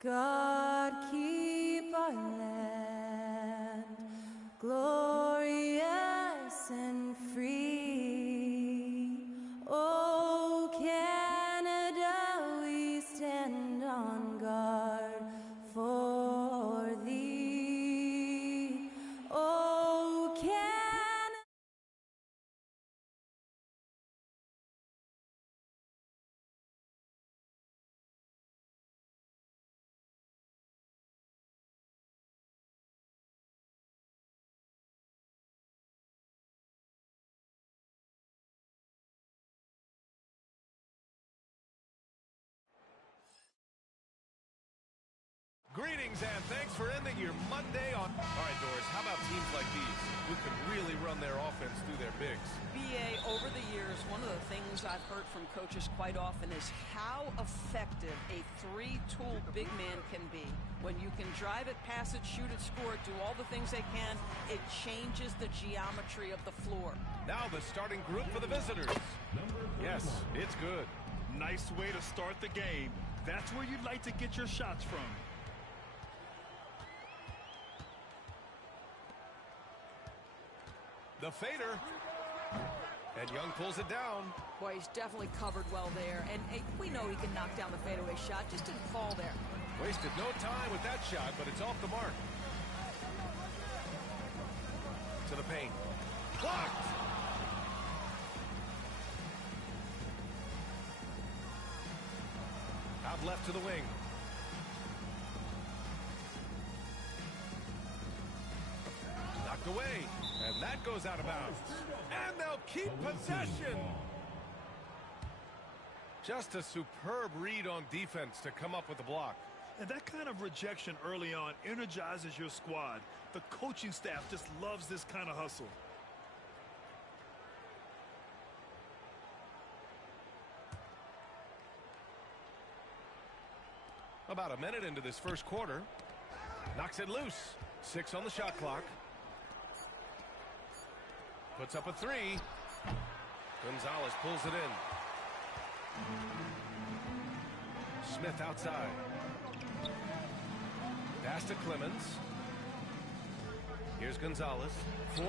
God keep our land glorious and free. Oh, Canada, we stand on guard for thee. Oh, Canada. Greetings and thanks for ending your Monday on... All right, Doris, how about teams like these who can really run their offense through their bigs? BA, over the years, one of the things I've heard from coaches quite often is how effective a three-tool big man can be. When you can drive it, pass it, shoot it, score it, do all the things they can, it changes the geometry of the floor. Now the starting group for the visitors. Yes, it's good. Nice way to start the game. That's where you'd like to get your shots from. The fader. And Young pulls it down. Boy, he's definitely covered well there. And we know he can knock down the fadeaway shot. Just didn't fall there. Wasted no time with that shot, but it's off the mark. To the paint. Blocked! Out left to the wing. Knocked away. And that goes out of bounds. And they'll keep possession. Just a superb read on defense to come up with the block. And that kind of rejection early on energizes your squad. The coaching staff just loves this kind of hustle. About a minute into this first quarter. Knocks it loose. 6 on the shot clock. Puts up a three. Gonzalez pulls it in. Smith outside. Pass to Clemens. Here's Gonzalez. 4-3.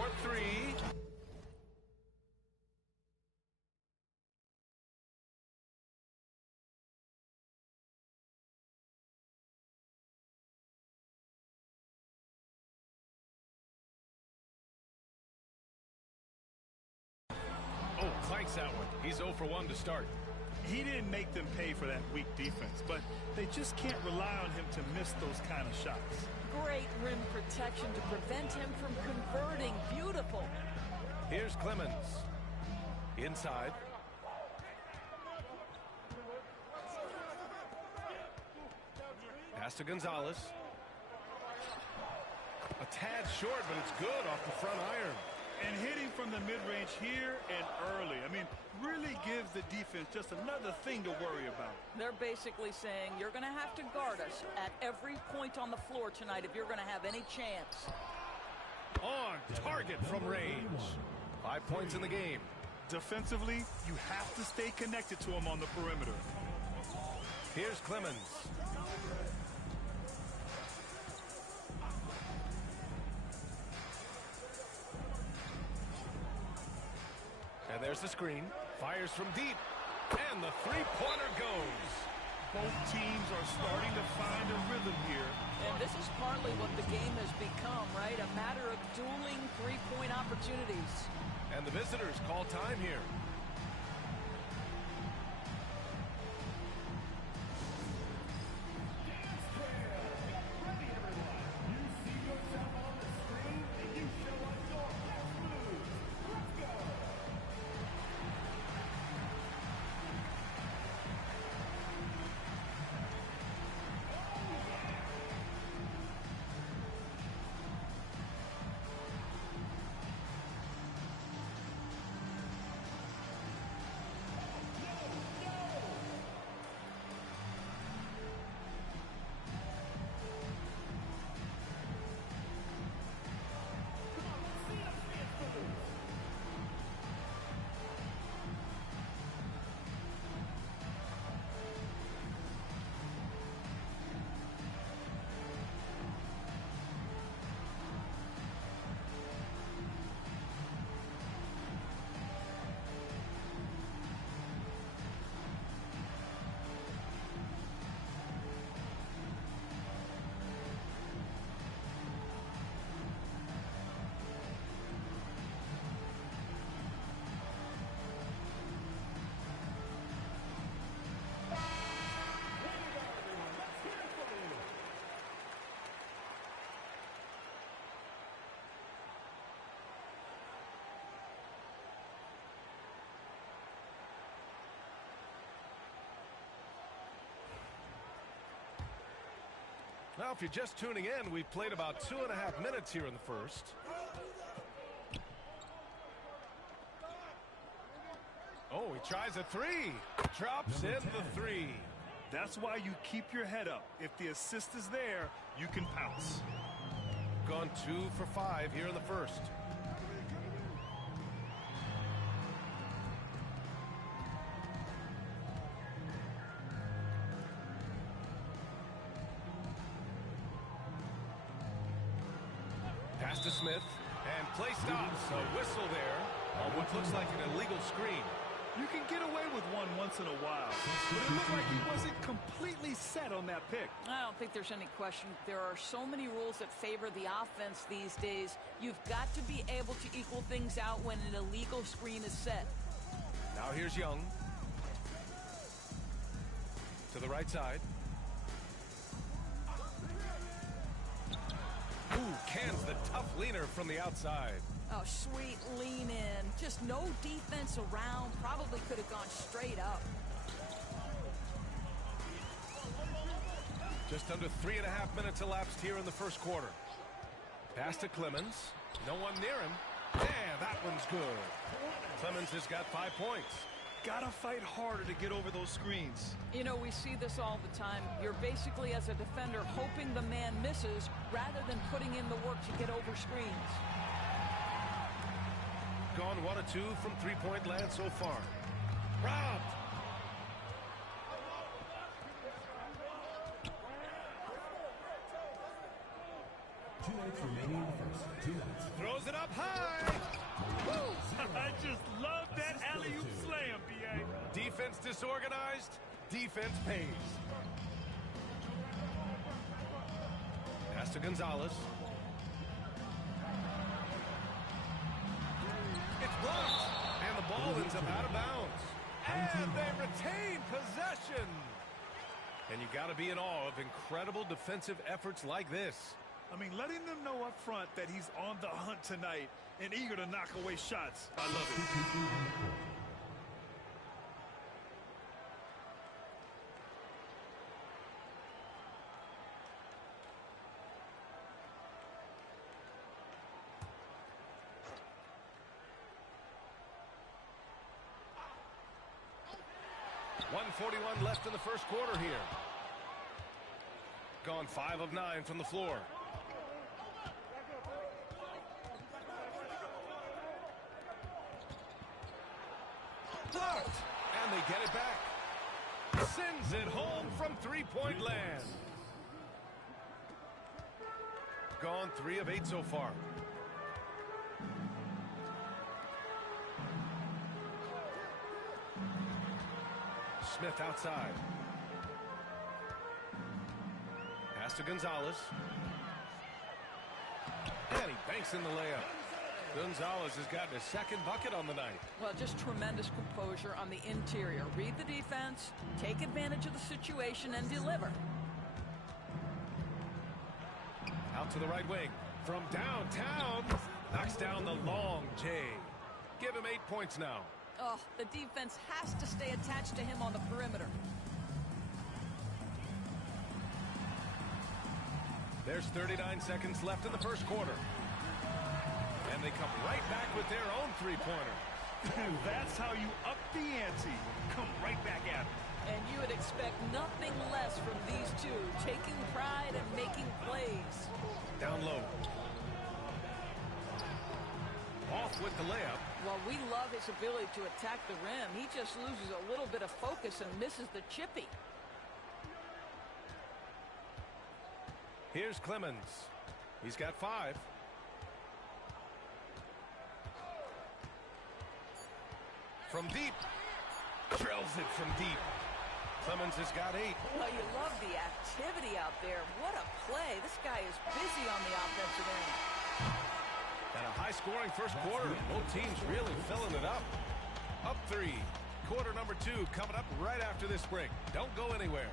Clanks that one. He's 0 for 1 to start. He didn't make them pay for that weak defense, but they just can't rely on him to miss those kind of shots. Great rim protection to prevent him from converting. Beautiful. Here's Clemens. Inside. Pass to Gonzalez. A tad short, but it's good off the front iron. And hitting from the mid-range here and early. I mean, really gives the defense just another thing to worry about. They're basically saying you're going to have to guard us at every point on the floor tonight if you're going to have any chance. On target from range. 5 points in the game. Defensively, you have to stay connected to him on the perimeter. Here's Clemens. And there's the screen. Fires from deep. And the three-pointer goes. Both teams are starting to find a rhythm here. And this is partly what the game has become, right? A matter of dueling three-point opportunities. And the visitors call time here. Now, if you're just tuning in, we've played about 2.5 minutes here in the first. Oh, he tries a three. Drops in the three. That's why you keep your head up. If the assist is there, you can pounce. Gone 2 for 5 here in the first. Pass to Smith, and play stops. A whistle there on what looks like an illegal screen. You can get away with one once in a while, but it looked like he wasn't completely set on that pick. I don't think there's any question. There are so many rules that favor the offense these days. You've got to be able to equal things out when an illegal screen is set. Now here's Young. To the right side. Ooh, cans the tough leaner from the outside. Oh, sweet lean in. Just no defense around. Probably could have gone straight up. Just under 3.5 minutes elapsed here in the first quarter. Pass to Clemens. No one near him. Yeah, that one's good. Clemens has got 5 points. Gotta fight harder to get over those screens. You know, we see this all the time. You're basically, as a defender, hoping the man misses rather than putting in the work to get over screens. Gone 1 of 2 from three-point land so far. Robbed. Throws it up high. Woo! I just love that alley-oop slam, B.A. Defense disorganized. Defense pays. Pass to Gonzalez. It's blocked. And the ball ends up out of bounds. And they retain possession. And you got to be in awe of incredible defensive efforts like this. I mean, letting them know up front that he's on the hunt tonight and eager to knock away shots. I love it. .141 left in the first quarter here. Gone 5 of 9 from the floor. Blocked! And they get it back. Sends it home from three-point land. Gone 3 of 8 so far. Smith outside. Pass to Gonzalez. And he banks in the layup. Gonzalez has gotten his second bucket on the night. Well, just tremendous composure on the interior. Read the defense, take advantage of the situation, and deliver. Out to the right wing. From downtown. Knocks down the long J. Give him 8 points now. Oh, the defense has to stay attached to him on the perimeter. There's 39 seconds left in the first quarter. And they come right back with their own three-pointer. That's how you up the ante. Come right back at it. And you would expect nothing less from these two, taking pride and making plays. Down low. Off with the layup. Well, we love his ability to attack the rim. He just loses a little bit of focus and misses the chippy. Here's Clemens. He's got 5. From deep. Drills it from deep. Clemens has got 8. Well, you love the activity out there. What a play. This guy is busy on the offensive end. And a high-scoring first quarter. Both teams really filling it up. Up 3. Quarter number 2 coming up right after this break. Don't go anywhere.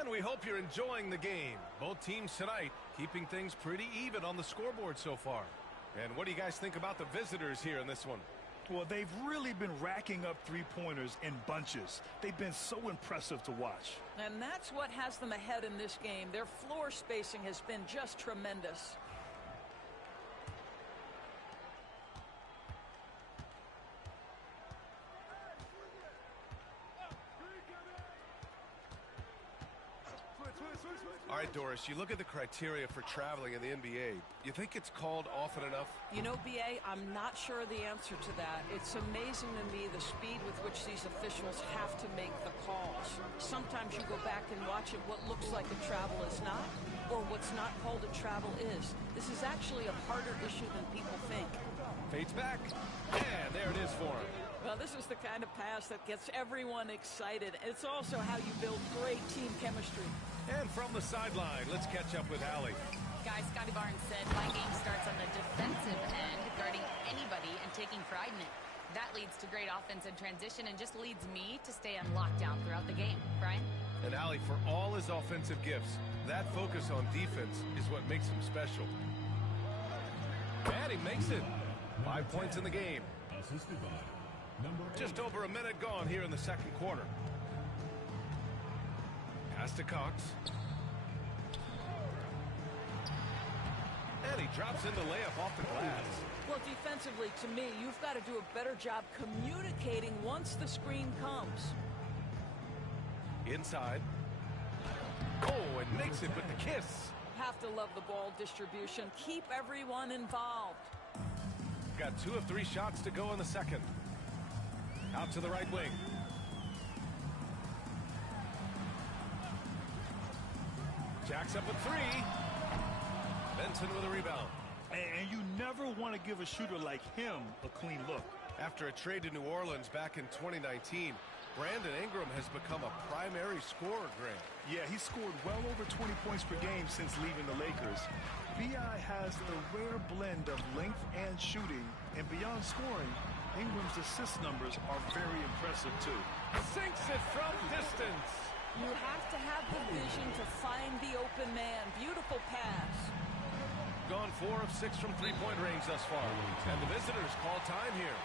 And we hope you're enjoying the game. Both teams tonight keeping things pretty even on the scoreboard so far. And what do you guys think about the visitors here in this one? Well, they've really been racking up three-pointers in bunches. They've been so impressive to watch. And that's what has them ahead in this game. Their floor spacing has been just tremendous. All right, Doris, you look at the criteria for traveling in the NBA. You think it's called often enough? You know, BA, I'm not sure the answer to that. It's amazing to me the speed with which these officials have to make the calls. Sometimes you go back and watch it, what looks like a travel is not, or what's not called a travel is. This is actually a harder issue than people think. Fades back, and there it is for him. Well, this is the kind of pass that gets everyone excited. It's also how you build great team chemistry. And from the sideline, let's catch up with Allie. Guys, Scotty Barnes said, my game starts on the defensive end, guarding anybody and taking pride in it. That leads to great offense and transition and just leads me to stay on lockdown throughout the game. Brian? And Allie, for all his offensive gifts, that focus on defense is what makes him special. And he makes it. 5 points in the game. Just over a minute gone here in the second quarter. Pass to Cox. And he drops in the layup off the glass. Well, defensively, to me, you've got to do a better job communicating once the screen comes. Inside. Oh, and makes it with the kiss. Have to love the ball distribution. Keep everyone involved. Got 2 of 3 shots to go in the second. Out to the right wing. Jacks up with 3. Benson with a rebound. And you never want to give a shooter like him a clean look. After a trade to New Orleans back in 2019, Brandon Ingram has become a primary scorer, Grant. Yeah, he scored well over 20 points per game since leaving the Lakers. B.I. has the rare blend of length and shooting, and beyond scoring, Ingram's assist numbers are very impressive, too. Sinks it from distance. You have to have the vision to find the open man. Beautiful pass. Gone 4 of 6 from three-point range thus far. And the visitors call time here.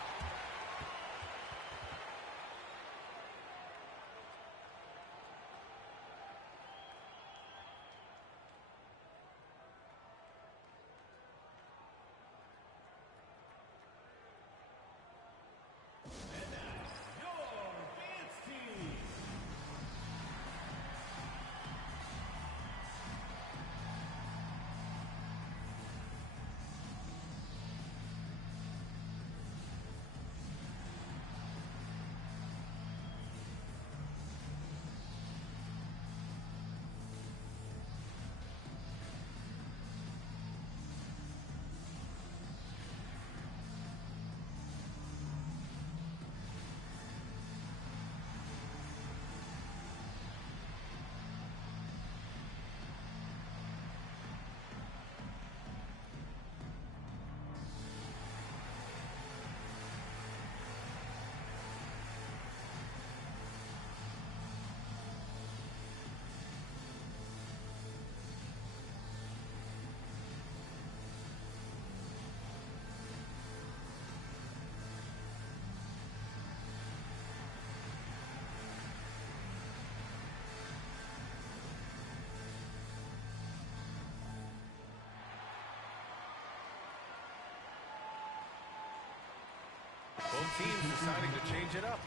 Both teams deciding to change it up.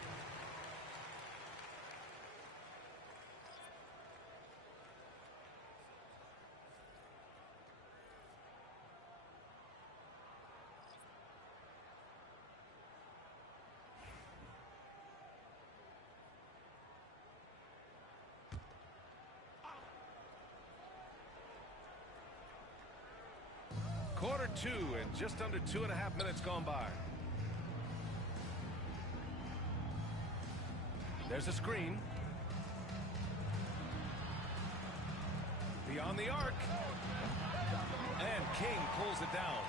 Quarter 2 and just under 2.5 minutes gone by. There's a screen. Beyond the arc. And King pulls it down.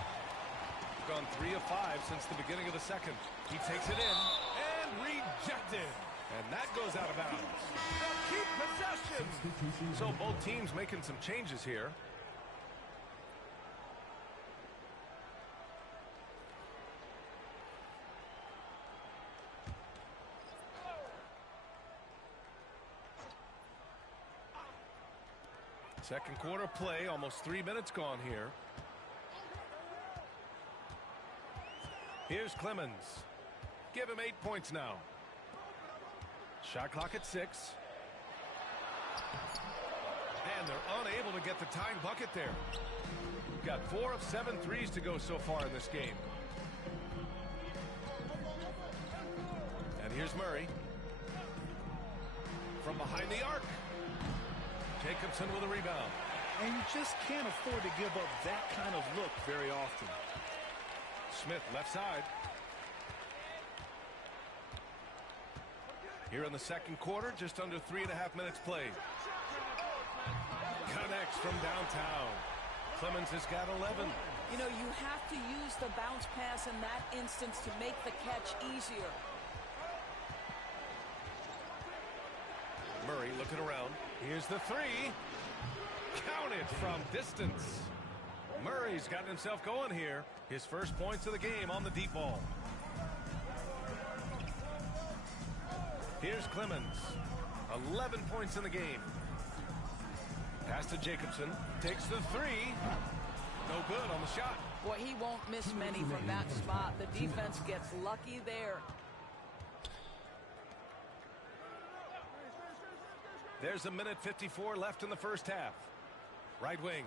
Gone 3 of 5 since the beginning of the second. He takes it in and rejected. And that goes out of bounds. They'll keep possession. in. So both teams making some changes here. Second quarter play, almost 3 minutes gone here. Here's Clemens. Give him 8 points now. Shot clock at 6. And they're unable to get the tying bucket there. Got 4 of 7 threes to go so far in this game. And here's Murray. From behind the arc. Jacobson with a rebound. And you just can't afford to give up that kind of look very often. Smith left side. Here in the second quarter, just under 3.5 minutes played. Connects from downtown. Clemens has got 11. You know, you have to use the bounce pass in that instance to make the catch easier. Murray looking around. Here's the three. Count it from distance. Murray's gotten himself going here. His first points of the game on the deep ball. Here's Clemens. 11 points in the game. Pass to Jacobson. Takes the three. No good on the shot. Boy, he won't miss many from that spot. The defense gets lucky there. There's a minute 54 left in the first half. Right wing.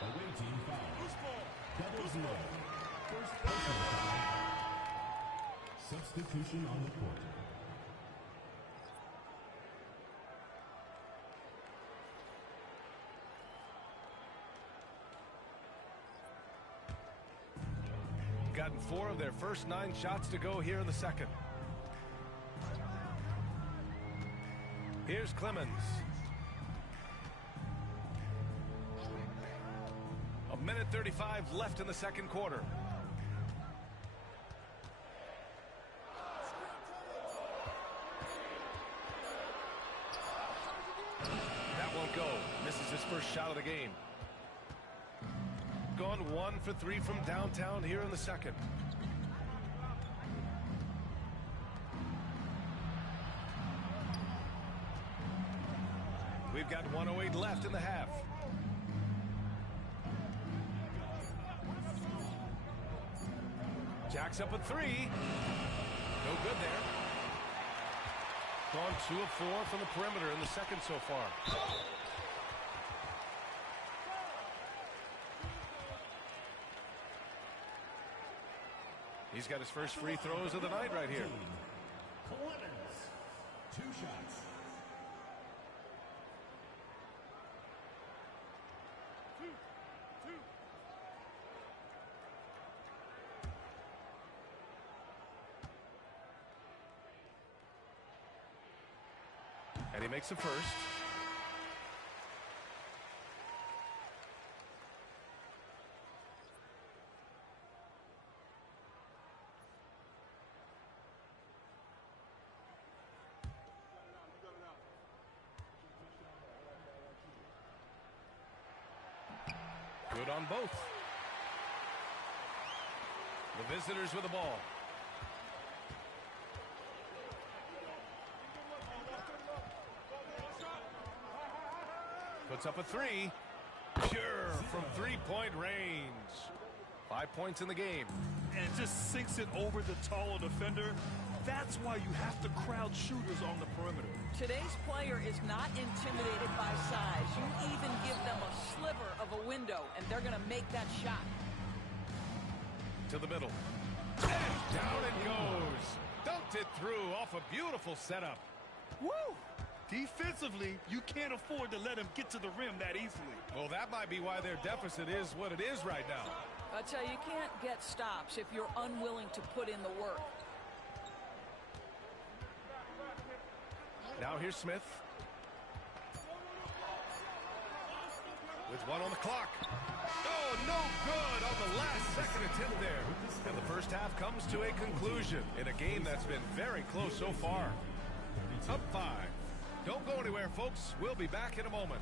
Away team foul. Double zero. First personal foul. Substitution on the court. Gotten 4 of their first 9 shots to go here in the second. Here's Clemens. A minute 35 left in the second quarter. That won't go. Misses his first shot of the game. Gone 1 for 3 from downtown here in the second. We've got 1:08 left in the half. Jacks up a 3. No good there. Gone 2 of 4 from the perimeter in the second so far. He's got his first free throws of the night right here. Clemens. 2 shots. And he makes the first. Good on both. The visitors with the ball. Puts up a 3. Pure from 3-point range. 5 points in the game. And just sinks it over the taller defender. That's why you have to crowd shooters on the perimeter. Today's player is not intimidated by size. You even give them a sliver of a window, and they're going to make that shot. To the middle. And down it goes. Dunked it through off a beautiful setup. Woo! Defensively, you can't afford to let him get to the rim that easily. Well, that might be why their deficit is what it is right now. I tell you, you can't get stops if you're unwilling to put in the work. Now here's Smith. With 1 on the clock. Oh, no good on the last second attempt there. And the first half comes to a conclusion in a game that's been very close so far. Up 5. Don't go anywhere, folks. We'll be back in a moment.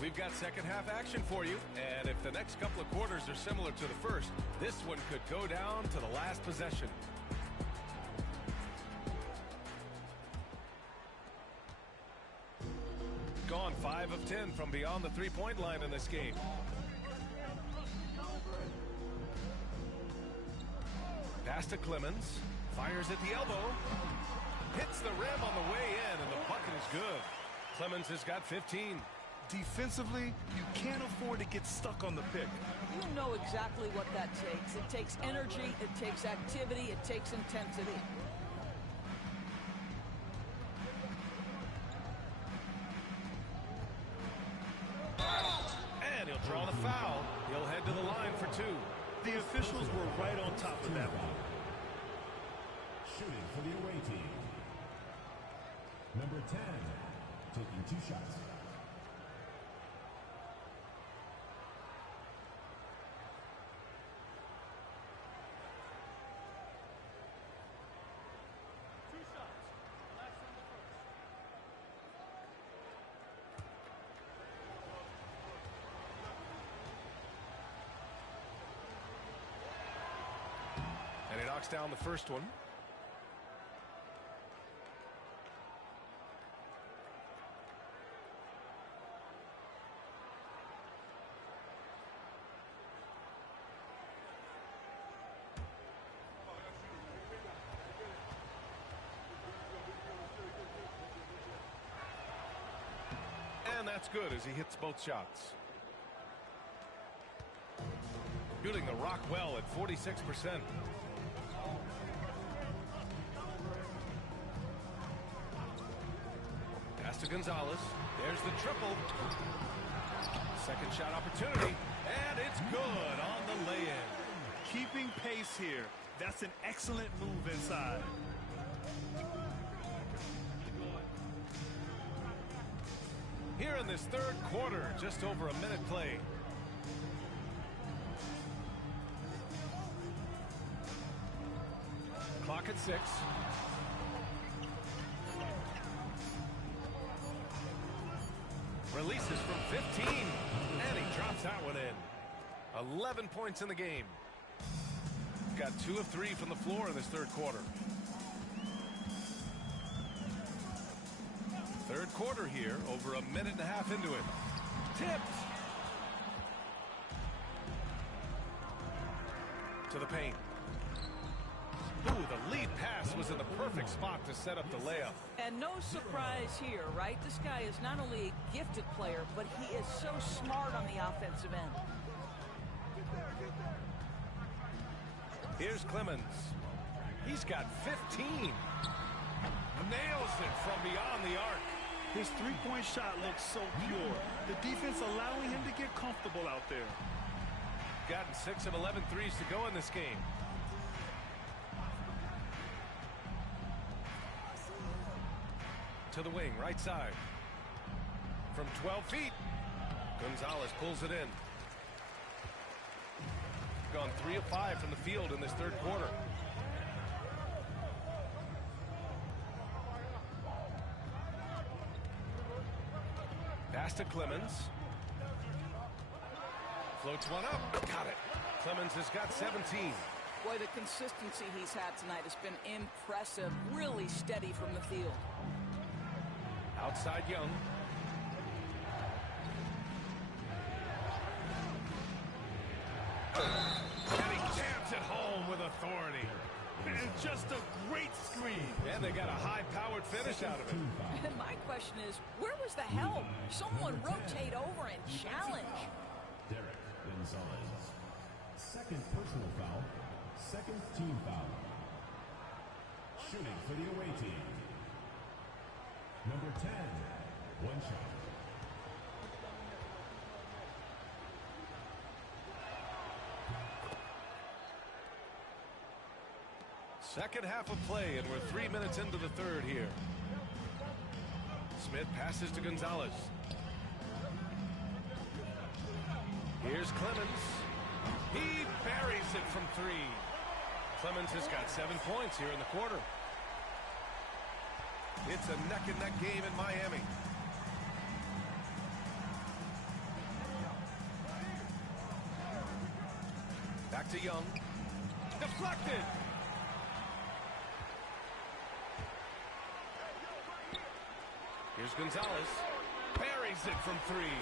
We've got second half action for you, and if the next couple of quarters are similar to the first, this one could go down to the last possession. Gone 5 of 10 from beyond the three-point line in this game. Pass to Clemens, fires at the elbow, hits the rim on the way in, and the bucket is good. Clemens has got 15. Defensively, you can't afford to get stuck on the pick. You know exactly what that takes. It takes energy, it takes activity, it takes intensity. And he'll draw the foul. He'll head to the line for 2. The officials were right on top of that one. Shooting for the away team. Number 10, taking 2 shots. And he knocks down the first one. And that's good as he hits both shots. Shooting the rock well at 46%. Pass to Gonzalez. There's the triple. Second shot opportunity. And it's good on the lay-in. Keeping pace here. That's an excellent move inside. Here in this third quarter, just over a minute played. Clock at 6. Releases from 15, and he drops that one in. 11 points in the game. Got 2 of 3 from the floor in this third quarter. Third quarter here, over a minute and a half into it. Tipped. To the paint. Ooh, the lead pass was in the perfect spot to set up the layup. And no surprise here, right? This guy is not only a gifted player, but he is so smart on the offensive end. Here's Clemens. He's got 15. Nails it from beyond the arc. His three-point shot looks so pure. The defense allowing him to get comfortable out there. Gotten 6 of 11 threes to go in this game. To the wing, right side. From 12 feet. Gonzalez pulls it in. Gone 3 of 5 from the field in this third quarter. Pass to Clemens. Floats one up. Got it. Clemens has got 17. Boy, the consistency he's had tonight has been impressive. Really steady from the field. Outside Young. And he jams it home with authority. And just a great screen. And they got a high-powered finish out of it. And my question is, where was the help? Someone rotate over and challenge. Derek Gonzalez. Second personal foul. Second team foul. Shooting for the away team. Number 10. One shot. Second half of play, and we're 3 minutes into the third here. Smith passes to Gonzalez. Here's Clemens. He buries it from three. Clemens has got 7 points here in the quarter. It's a neck-and-neck game in Miami. Back to Young. Deflected. Here's Gonzalez. Buries it from three.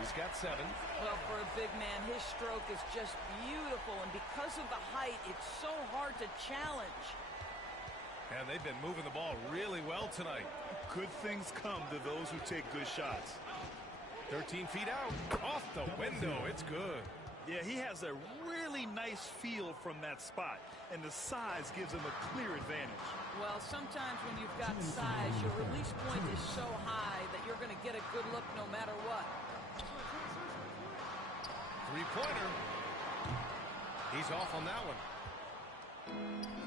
He's got 7. Well, for a big man, his stroke is just beautiful, and because of the height, it's so hard to challenge. And they've been moving the ball really well tonight. Good things come to those who take good shots. 13 feet out. Off the window. It's good. Yeah, he has a really nice feel from that spot, and the size gives him a clear advantage. Well, sometimes when you've got size, your release point is so high that you're going to get a good look no matter what. Three-pointer. He's off on that one.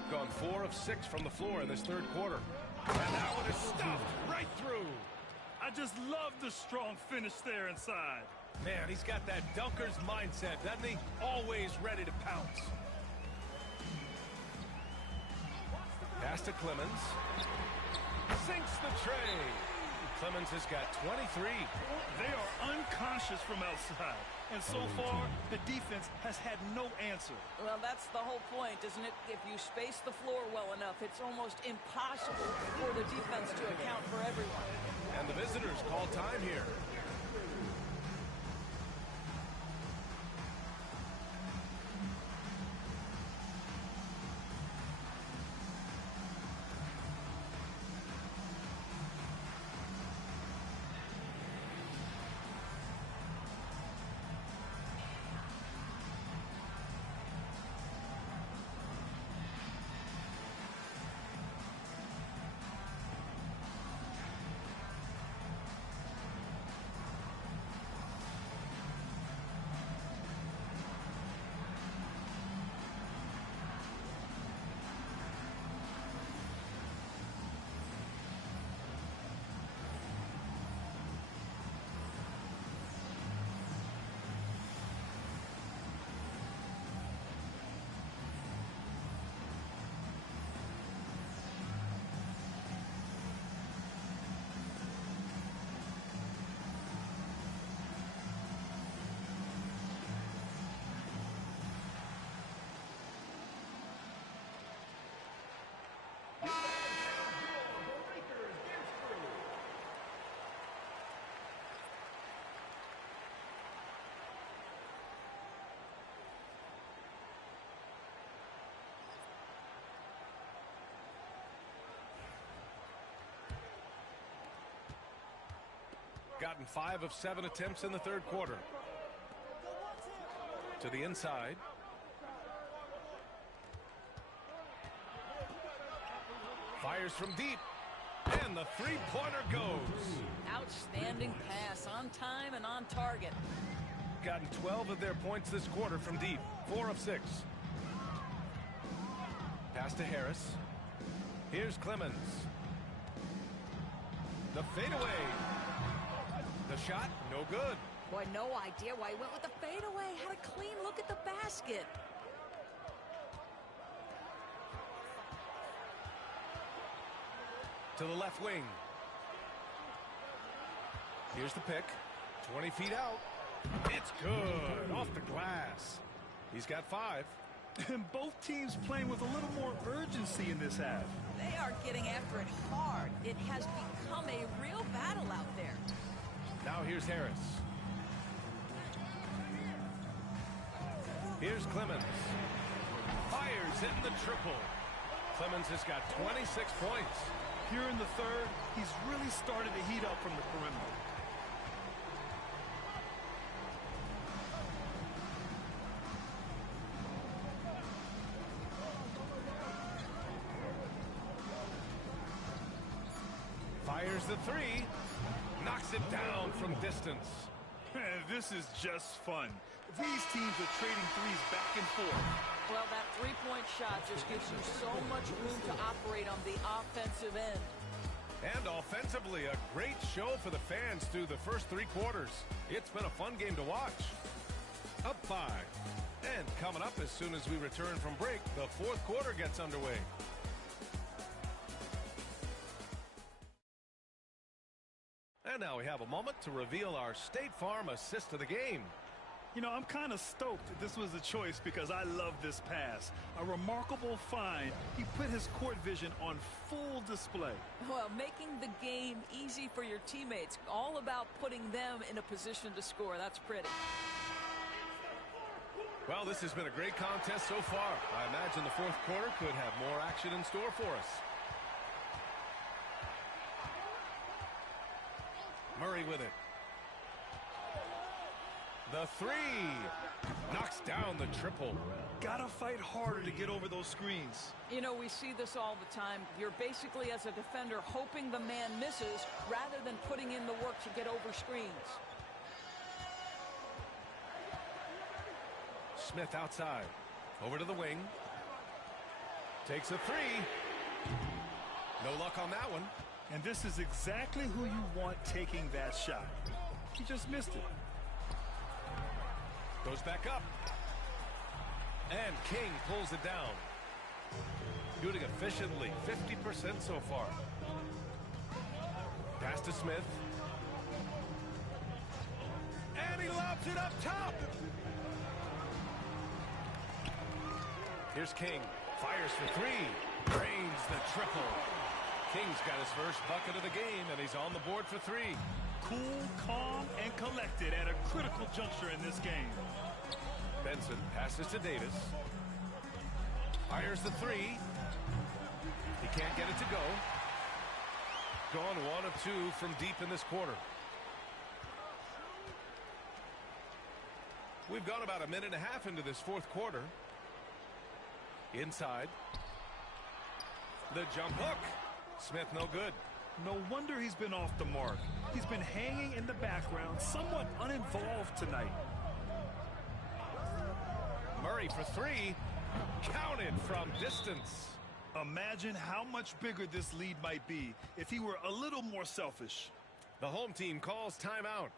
Gone 4 of 6 from the floor in this third quarter. And that one is stuffed right through. I just love the strong finish there inside. Man, he's got that dunker's mindset, doesn't he? Always ready to pounce. Pass to Clemens. Sinks the tray. Clemens has got 23. They are unconscious from outside. And so far, the defense has had no answer. Well, that's the whole point, isn't it? If you space the floor well enough, it's almost impossible for the defense to account for everyone. And the visitors call time here. Gotten 5 of 7 attempts in the third quarter. To the inside. Fires from deep. And the three-pointer goes. Outstanding pass, on time and on target. Gotten 12 of their points this quarter from deep. 4 of 6. Pass to Harris. Here's Clemens. The fadeaway. The shot, no good. Boy, no idea why he went with the fadeaway. Had a clean look at the basket. To the left wing. Here's the pick. 20 feet out. It's good. Off the glass. He's got 5. And both teams playing with a little more urgency in this half. They are getting after it hard. It has become a real battle out there. Now here's Harris. Here's Clemens. Fires in the triple. Clemens has got 26 points. Here in the third, he's really started to heat up from the perimeter. Fires the three. Knocks it down from distance. This is just fun. These teams are trading threes back and forth. Well, that three-point shot just gives you so much room to operate on the offensive end. And offensively, a great show for the fans through the first 3 quarters. It's been a fun game to watch. Up 5. And coming up as soon as we return from break, the 4th quarter gets underway. And now we have a moment to reveal our State Farm assist of the game. You know, I'm kind of stoked that this was a choice because I love this pass. A remarkable find. He put his court vision on full display. Well, making the game easy for your teammates. All about putting them in a position to score. That's pretty. Well, this has been a great contest so far. I imagine the 4th quarter could have more action in store for us. Murray with it. The three. Knocks down the triple. Gotta fight harder to get over those screens. You know, we see this all the time. You're basically, as a defender, hoping the man misses rather than putting in the work to get over screens. Smith outside. Over to the wing. Takes a three. No luck on that one. And this is exactly who you want taking that shot. He just missed it. Goes back up. And King pulls it down. Shooting efficiently, 50% so far. Pass to Smith. And he lobs it up top. Here's King. Fires for three. Drains the triple. King's got his first bucket of the game, and he's on the board for three. Cool, calm, and collected at a critical juncture in this game. Benson passes to Davis. Fires the three. He can't get it to go. Gone 1 of 2 from deep in this quarter. We've gone about a minute and a half into this 4th quarter. Inside. The jump hook. Smith no good. No wonder he's been off the mark. He's been hanging in the background, somewhat uninvolved tonight. Murray for three. Counted from distance. Imagine how much bigger this lead might be if he were a little more selfish. The home team calls timeout.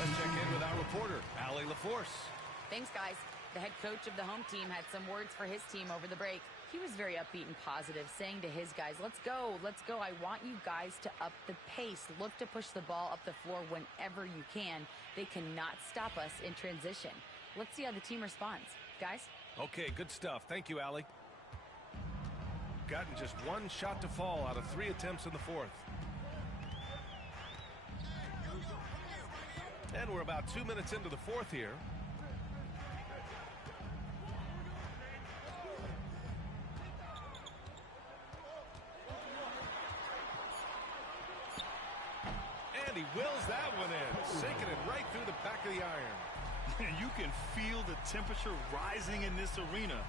Let's check in with our reporter, Allie LaForce. Thanks, guys. The head coach of the home team had some words for his team over the break. He was very upbeat and positive, saying to his guys, let's go. I want you guys to up the pace. Look to push the ball up the floor whenever you can. They cannot stop us in transition. Let's see how the team responds. Guys? Okay, good stuff. Thank you, Allie. Gotten just 1 shot to fall out of 3 attempts in the 4th. And we're about 2 minutes into the fourth here. And he wills that one in, sinking it right through the back of the iron. You can feel the temperature rising in this arena.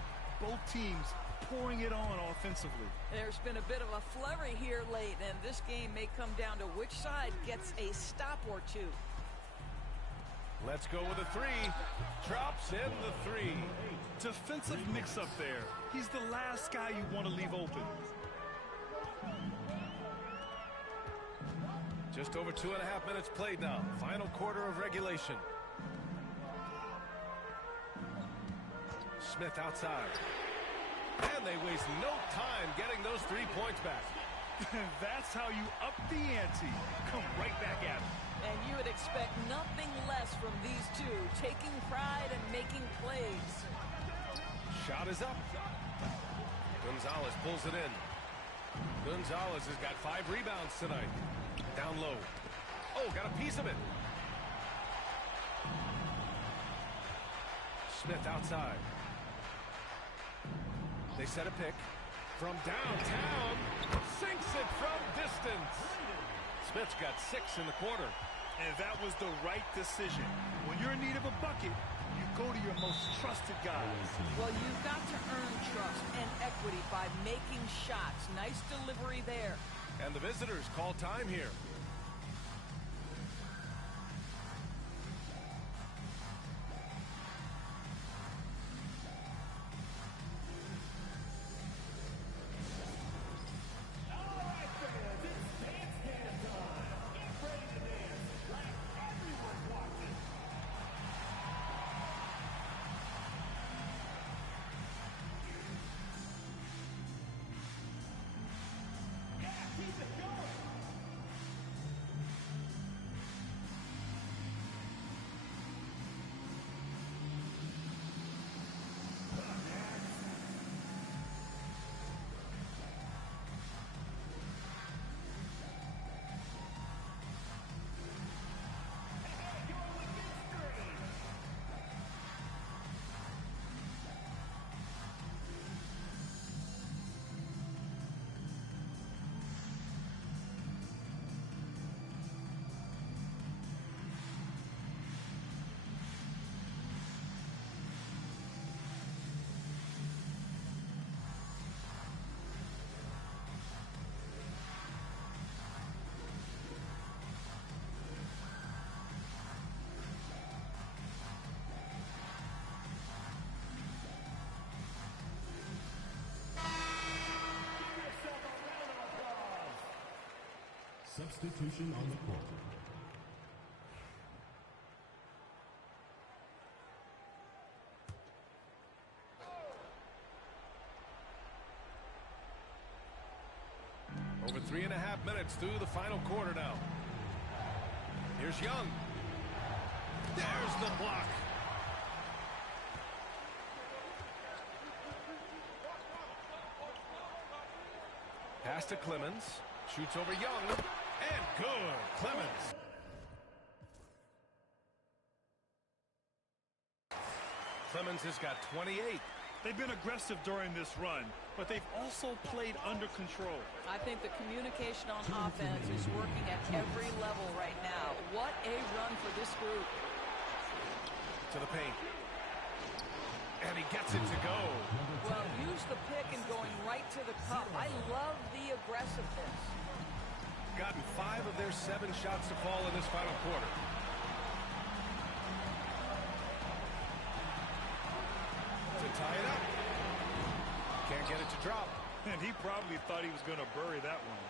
Both teams pouring it on offensively. There's been a bit of a flurry here late, and this game may come down to which side gets a stop or two. Let's go with a three. Drops in the three. Defensive mix-up there. He's the last guy you want to leave open. Just over 2.5 minutes played now. Final quarter of regulation. Smith outside. And they waste no time getting those 3 points back. That's how you up the ante. Come right back at him. And you would expect nothing less from these two, taking pride and making plays. Shot is up. Gonzalez pulls it in. Gonzalez has got 5 rebounds tonight. Down low. Oh, got a piece of it. Smith outside. They set a pick. From downtown. Sinks it from distance. Smith's got 6 in the quarter. And that was the right decision. When you're in need of a bucket, you go to your most trusted guys. Well, you've got to earn trust and equity by making shots. Nice delivery there. And the visitors call time here. Substitution on the court. Over 3.5 minutes through the final quarter now. Here's Young. There's the block. Pass to Clemens. Shoots over Young. And good. Clemens. Clemens has got 28. They've been aggressive during this run, but they've also played under control. I think the communication on offense is working at every level right now. What a run for this group. To the paint. And he gets it to go. Well, use the pick and going right to the cup. I love the aggressiveness. Gotten 5 of their 7 shots to fall in this final quarter. To tie it up. Can't get it to drop. And he probably thought he was going to bury that one.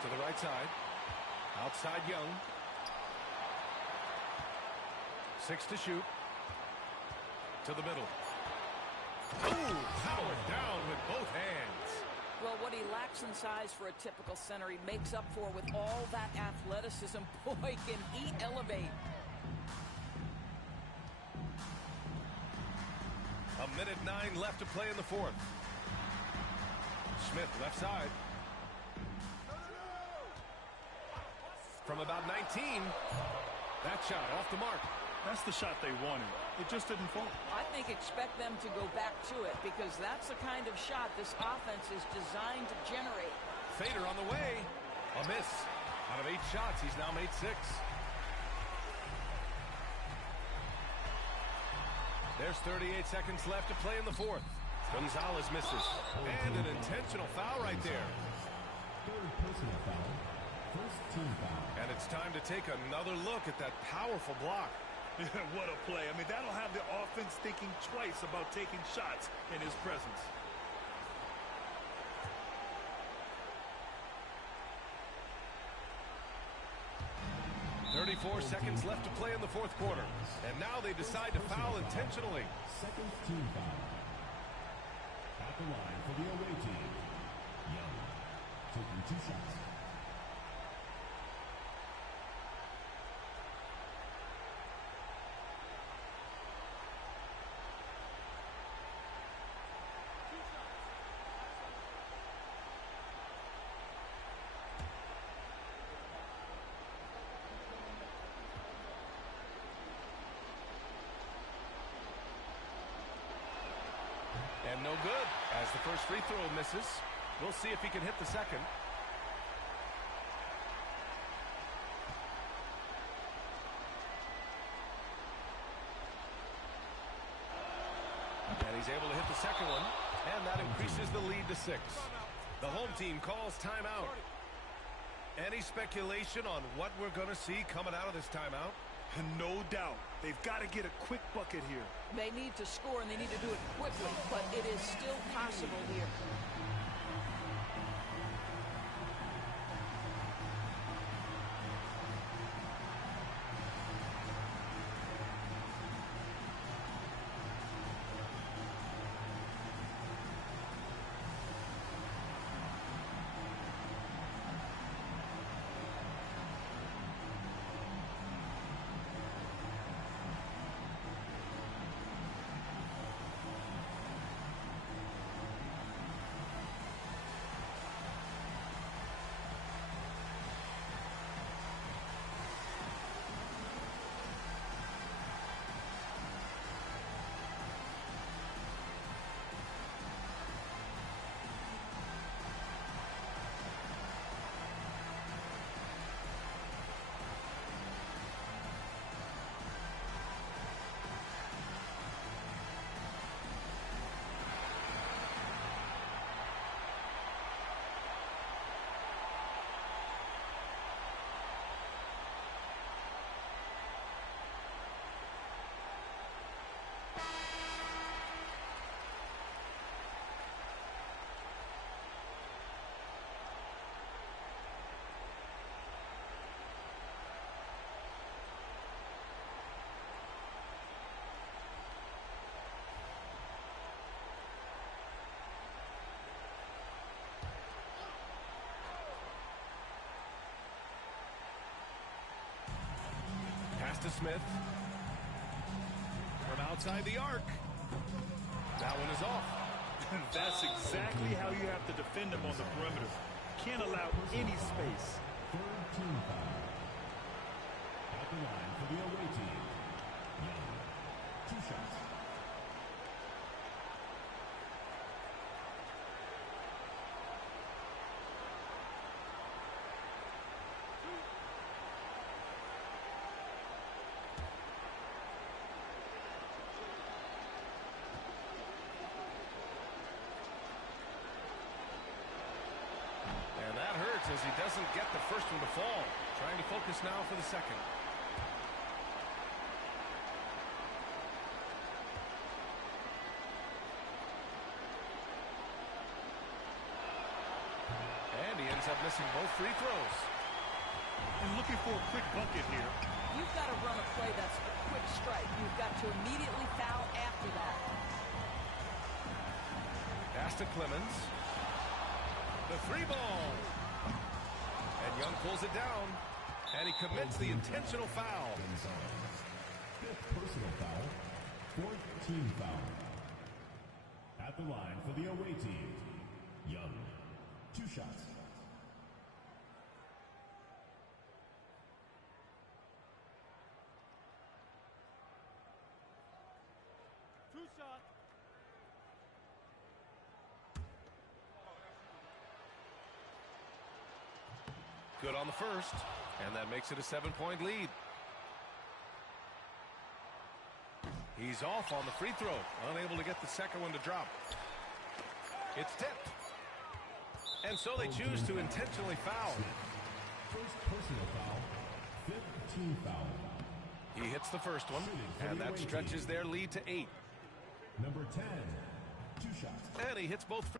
To the right side. Outside Young. 6 to shoot. To the middle. Ooh, powered down with both hands. Well, what he lacks in size for a typical center, he makes up for with all that athleticism. Boy, can he elevate. A minute 9 left to play in the fourth. Smith, left side. From about 19. That shot off the mark. That's the shot they wanted. It just didn't fall. I think expect them to go back to it because that's the kind of shot this offense is designed to generate. Fader on the way. A miss. Out of 8 shots, he's now made 6. There's 38 seconds left to play in the 4th. Gonzalez misses. And an intentional foul right there. Third personal foul. First team foul. And it's time to take another look at that powerful block. What a play. I mean, that'll have the offense thinking twice about taking shots in his presence. .34 seconds left to play in the 4th quarter. And now they decide to foul intentionally. Second team foul. At the line for the away team. Young. Taking 2 shots. And no good as the first free throw misses. We'll see if he can hit the second. And he's able to hit the second one. And that increases the lead to 6. The home team calls timeout. Any speculation on what we're going to see coming out of this timeout? No doubt. They've got to get a quick bucket here. They need to score, and they need to do it quickly, but it is still possible here. Pass to Smith. From outside the arc. That one is off. That's exactly how you have to defend them on the perimeter. Can't allow any space. Third team foul. At the line for the away team. Young. 2 shots. As he doesn't get the first one to fall. Trying to focus now for the second. And he ends up missing both free throws. And looking for a quick bucket here. You've got to run a play that's a quick strike. You've got to immediately foul after that. Pass to Clemens. The 3-ball. And Young pulls it down. And he commits the intentional foul. Fifth personal foul. Fourth team foul. At the line for the away team, Young. 2 shots. Good on the first, and that makes it a 7-point lead. He's off on the free throw, unable to get the second one to drop. It's tipped. And so they choose to intentionally foul. First personal foul, 5th team foul. He hits the first one, and that stretches their lead to 8. Number 10, 2 shots. And he hits both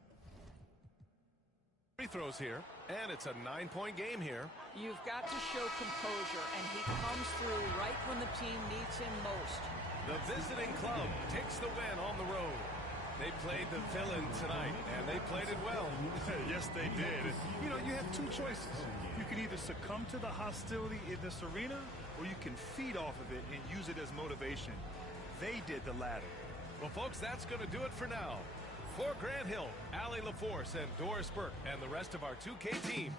free throws here, and it's a 9-point game here. You've got to show composure, and he comes through right when the team needs him most. The visiting club takes the win on the road. They played the villain tonight, and they played it well. Yes, they did. You know, you have two choices. You can either succumb to the hostility in this arena, or you can feed off of it and use it as motivation. They did the latter. Well, folks, that's going to do it for now. For Grant Hill, Allie LaForce, and Doris Burke, and the rest of our 2K team.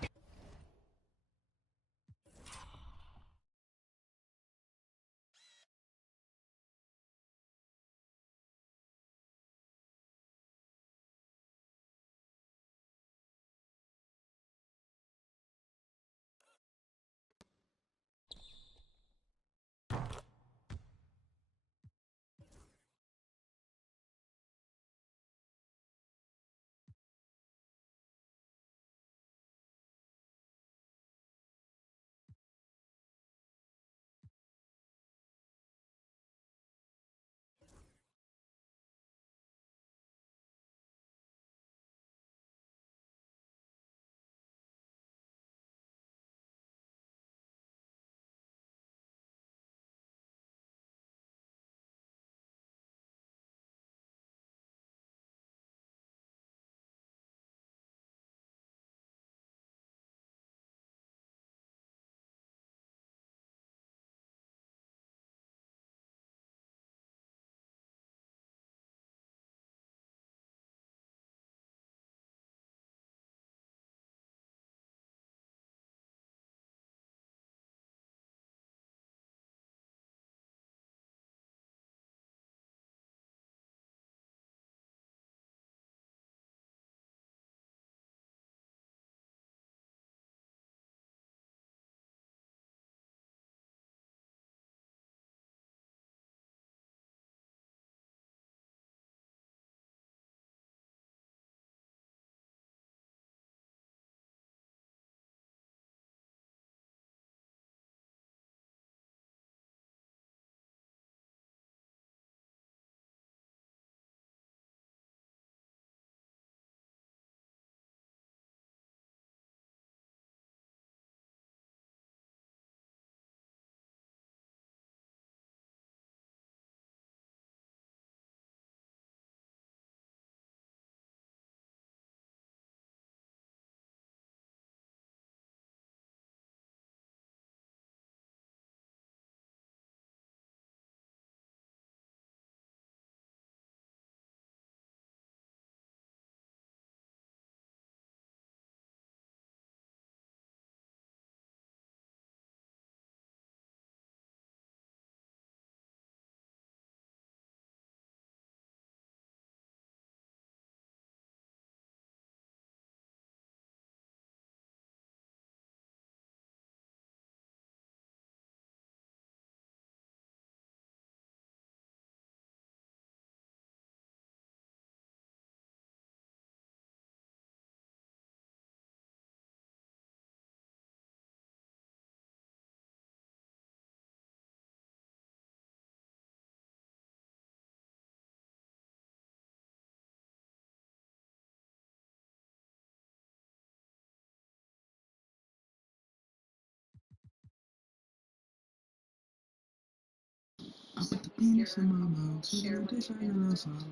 I put the penis in my mouth, so the dish I got outside.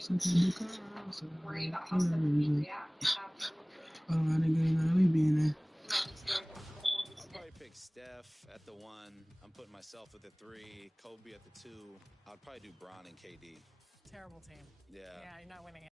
Sometimes the car outside. For that reason. All right, nigga, now we being there. I'll probably pick Steph at the 1. I'm putting myself at the 3, Kobe at the 2. I'd probably do Bron and KD. Terrible team. Yeah. Yeah, you're not winning it.